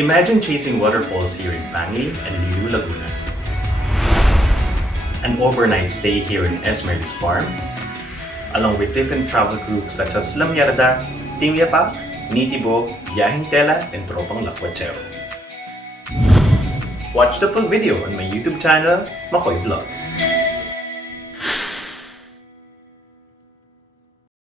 Imagine chasing waterfalls here in Bangi and Lilu, Laguna. An overnight stay here in Esmeral's Farm, along with different travel groups such as La Mierda, Team Yapak, Nitibo, Yahing Tela, and Tropang Lakwachero. Watch the full video on my YouTube channel, Mackoy Vlogs.